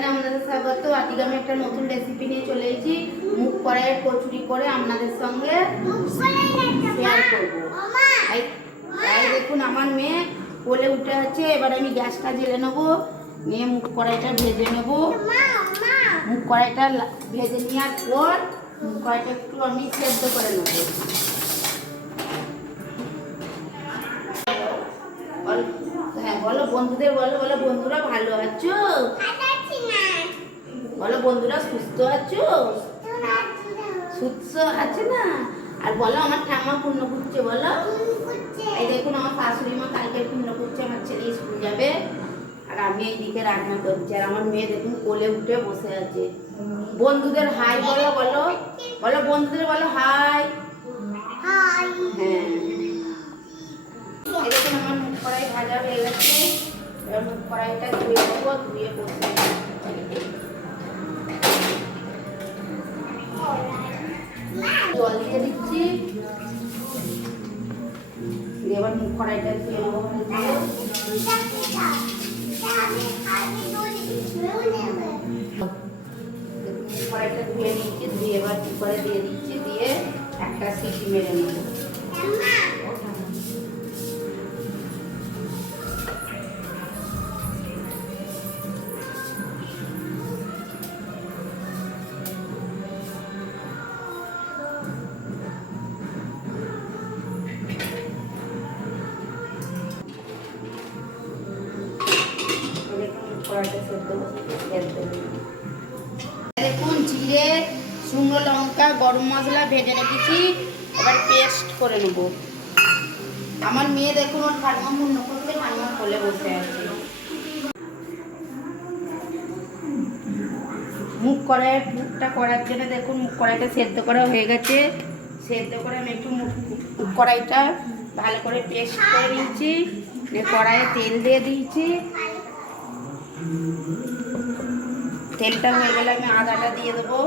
চ্যানেলে আপনাদের স্বাগত। আজকে আমি একটা নতুন রেসিপি নিয়ে চলে এসেছি। মুখ কড়াইয়ের কচুরি করে আপনাদের সঙ্গে শেয়ার করব। এই দেখুন, আমার মেয়ে কোলে উঠে আছে। এবার আমি গ্যাসটা জেলে নেব। নিয়ে মুখ কড়াইটা ভেজে নেব। মুখ কড়াইটা ভেজে নেওয়ার পর মুখ কড়াইটা একটু আমি সেদ্ধ করে নেব। হ্যাঁ বলো, বন্ধুদের, বলো বলো, বন্ধুরা ভালো আছো? বলো, বন্ধুরা, সুস্থ আছো? সুস্থ আছে না আর বলো, আমার ঠাম্মা পূর্ণ করছে, বলো। এই দেখুন, আমার শাশুড়ি মা কালকে পূর্ণ করছে, আমার ছেলে স্কুল যাবে। আর আমি এইদিকে রান্না করছি, আর আমার মেয়ে দেখুন, কোলে উঠে বসে আছে। বন্ধুদের হাই বলো বলো। বলো, বন্ধুদের বলো, হাই। হ্যাঁ। আমার মুখ কড়াই ভাজা হয়ে গেছে। এবার মুখ কড়াইটা ধুয়ে দেবো ধুয়ে বসে জল দিয়ে দিচ্ছি। দিয়ে এবার কড়াইটা ধুয়ে নেব কড়াইটা। ধুয়ে নিচ্ছি, ধুয়ে এবার কুকারে দিয়ে দিচ্ছি? দিয়ে একটা সিটি মেরে নেব। দেখুন, জিরে, শুকনো লঙ্কা, গরম মশলা ভেজে রেখেছি। এবার পেস্ট করে নেব। আমার মেয়ে দেখুন, ওর মুন্ন করতে কোলে বসে আছে। মুখ কড়াইয়ের মুখটা করার জন্য দেখুন, মুখ কড়াইটা সেদ্ধ করা হয়ে গেছে। সেদ্ধ করে আমি একটু মুখ কড়াইটা ভালো করে পেস্ট করে নিয়েছি। কড়াইয়ে তেল দিয়ে দিয়েছি। তেলটা হয়ে গেলে আমি আদাটা দিয়ে দেবো।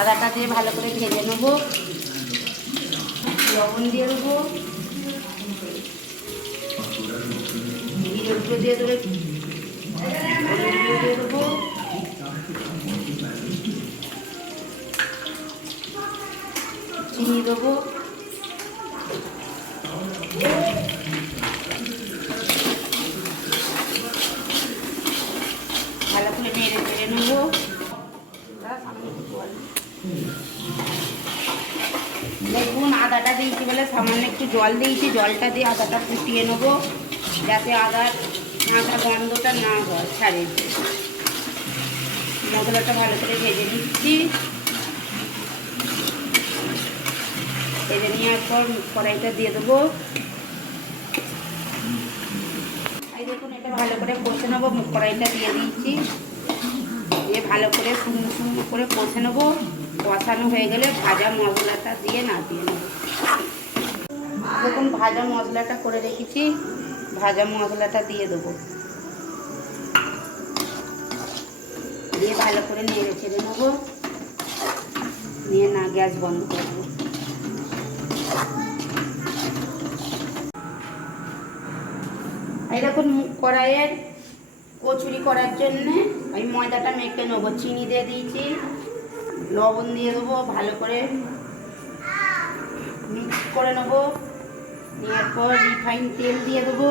আদাটা দিয়ে ভালো করে ভেজে নেব। লবণ দিয়ে দেবো। গুঁড়ো দিয়ে দেবো দিয়ে দেবো। চিনি দেবো ভালো করে নেড়ে চেড়ে নেব দেখুন আদাটা দিয়েছি বলে সামান্য একটু জল দিয়েছি, জলটা দিয়ে আদাটা ফুটিয়ে নেব, যাতে আদার আদা গন্ধটা না হয়, ছাড়ে। মশলাটা ভালো করে ভেজে নিচ্ছি। ভেজে নেওয়ার পর কড়াইটা দিয়ে দেবো। এই দেখুন, এটা ভালো করে কষে নেব, কড়াইটা দিয়ে দিচ্ছি। দিয়ে ভালো করে সুন্দর সুন্দর করে কষে নেব। কষানো হয়ে গেলে ভাজা মশলাটা দিয়ে নামিয়ে নেব। দেখুন, ভাজা মশলাটা করে রেখেছি। ভাজা মশলাটা দিয়ে দেবো। দিয়ে ভালো করে নেড়ে ছেড়ে নেব। নিয়ে না গ্যাস বন্ধ করব এই দেখুন কড়াইয়ের, কচুরি করার জন্যে আমি ময়দাটা মেখে নেব। চিনি দিয়ে দিয়েছি, লবণ দিয়ে দেবো, ভালো করে করে নেব। নেওয়ার পর রিফাইন তেল দিয়ে দেবো।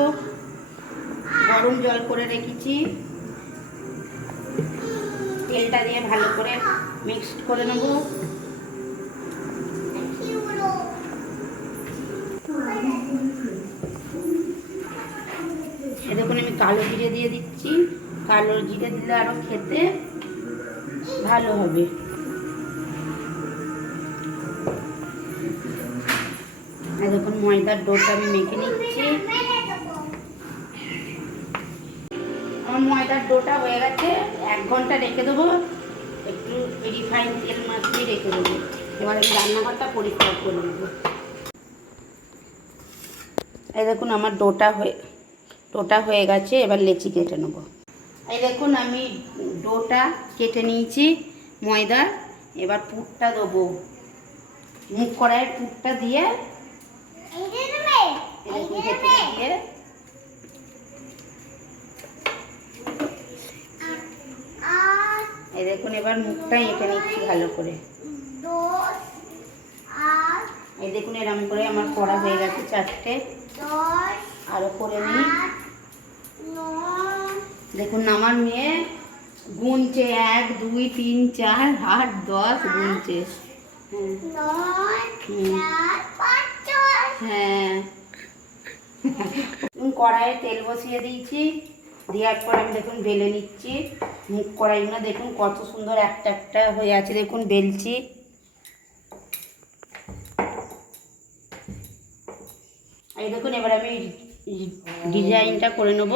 গরম জল করে রেখেছি। তেলটা দিয়ে ভালো করে মিক্সড করে নেব। দেখুন, আমি কালো জিরে দিয়ে দিচ্ছি। কালো জিরে দিলে আরও খেতে ভালো হবে। এই দেখুন ময়দার ডোটা আমি মেখে নিচ্ছি। আমার ময়দার ডোটা হয়ে গেছে, এক ঘণ্টা রেখে দেবো। একটু রিফাইন তেল মাখিয়ে রেখে দেবো। এবার আমি রান্নাঘরটা পরিষ্কার করে নেব। এই দেখুন আমার ডোটা হয়ে ডোটা হয়ে গেছে, এবার লেচি কেটে নেব। এই দেখুন আমি ডোটা কেটে নিয়েছি ময়দা এবার পুরটা দেবো। মুখ কড়াইয়ের পুরটা দিয়ে এই দেখুন এবার মুখটা এঁকে নিচ্ছি ভালো করে। এই দেখুন এরম করে আমার করা হয়ে গেছে চারটে। আরও করে নিই। দেখুন আমার মেয়ে গুনছে এক দুই তিন চার আট দশ গুনছে। হ্যাঁ হ্যাঁ। কড়াইয়ে তেল বসিয়ে দিয়েছি। দেওয়ার পর আমি দেখুন বেলে নিচ্ছি। মুখ কড়াইগুলো দেখুন কত সুন্দর একটা একটা হয়ে আছে। দেখুন বেলছি। এই দেখুন, এবার আমি ডিজাইনটা করে নেব।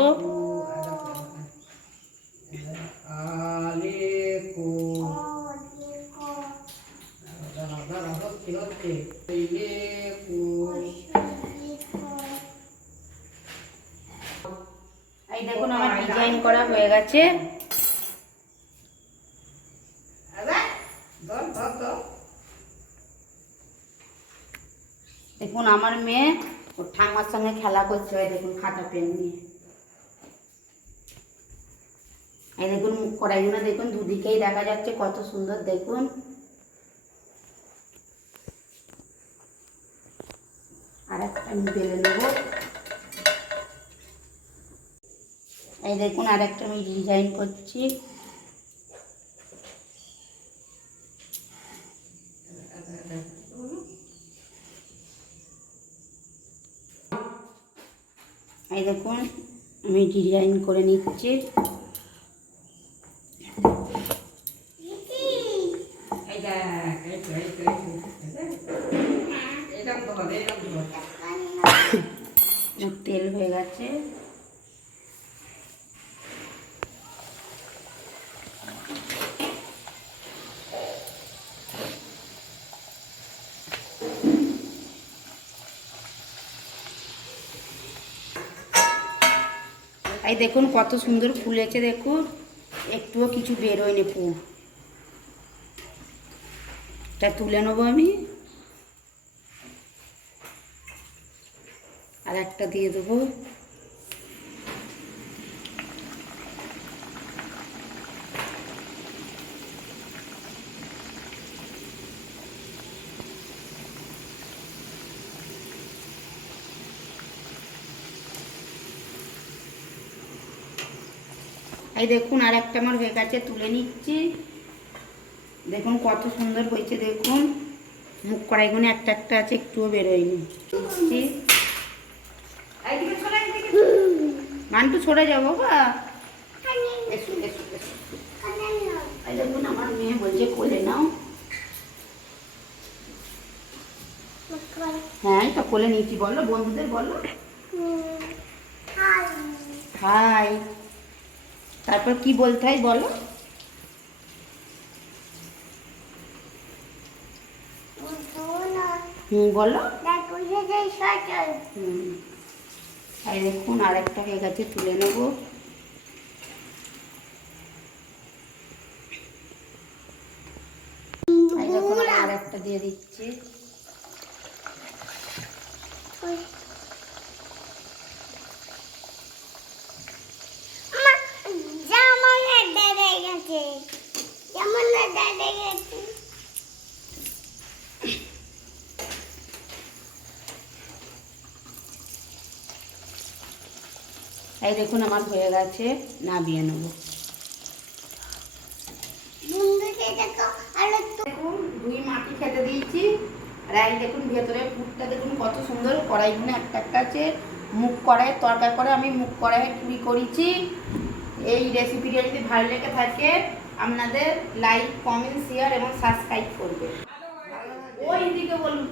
এই দেখুন আমার ডিজাইন করা হয়ে গেছে। দেখুন আমার মেয়ে ওর ঠাম্মার সঙ্গে খেলা করছে দেখুন খাতা পেন নিয়ে। এই দেখুন কড়াইগুলো দেখুন দুদিকেই দেখা যাচ্ছে কত সুন্দর দেখুন। আর একটা আমি বেলে নেব। এই দেখুন আর একটা আমি ডিজাইন করছি। এই দেখুন আমি ডিজাইন করে নিচ্ছি এই দেখ, এই তো, এই তো, এই তো। এরকম তো হবে, এরকম তো হবে। আমার তেল হয়ে গেছে এই দেখুন কত সুন্দর ফুলেছে দেখুন। একটুও কিছু বেরোয়নি ফুল। এটা তুলে নেব আমি। আর একটা দিয়ে দেবো। এই দেখুন আর একটা আমার হয়ে গেছে তুলে নিচ্ছি। দেখুন কত সুন্দর হয়েছে দেখুন। মুখ কড়াইগুলো একটা একটা আছে একটুও বেরোয়নি। মান্টু সরে যাব বা দেখুন আমার মেয়ে বলছে কোলে নাও। হ্যাঁ এটা কোলে নিচ্ছি বলো বন্ধুদের বলো। হাই। তারপর কি বলতে হয় বলো? হুম বলো। হুম। এই দেখুন, আরেকটা হয়ে গেছে, তুলে নেব। আর একটা দিয়ে দিচ্ছি। এই দেখুন, আমার হয়ে গেছে, নাবিয়ে নেব। দেখুন দুই মাটি খেতে দিয়েছি। দেখুন, ভেতরে পুরটা দেখুন, কত সুন্দর কড়াইগুলো একটা একটা আছে। মুখ কড়াইয়ের তরকারি করে আমি মুখ কড়াইয়ে পুরি করেছি। এই রেসিপিটা যদি ভালো লেগে থাকে, আপনাদের লাইক কমেন্ট শেয়ার এবং সাবস্ক্রাইব করবে। ওই দিকে বলুন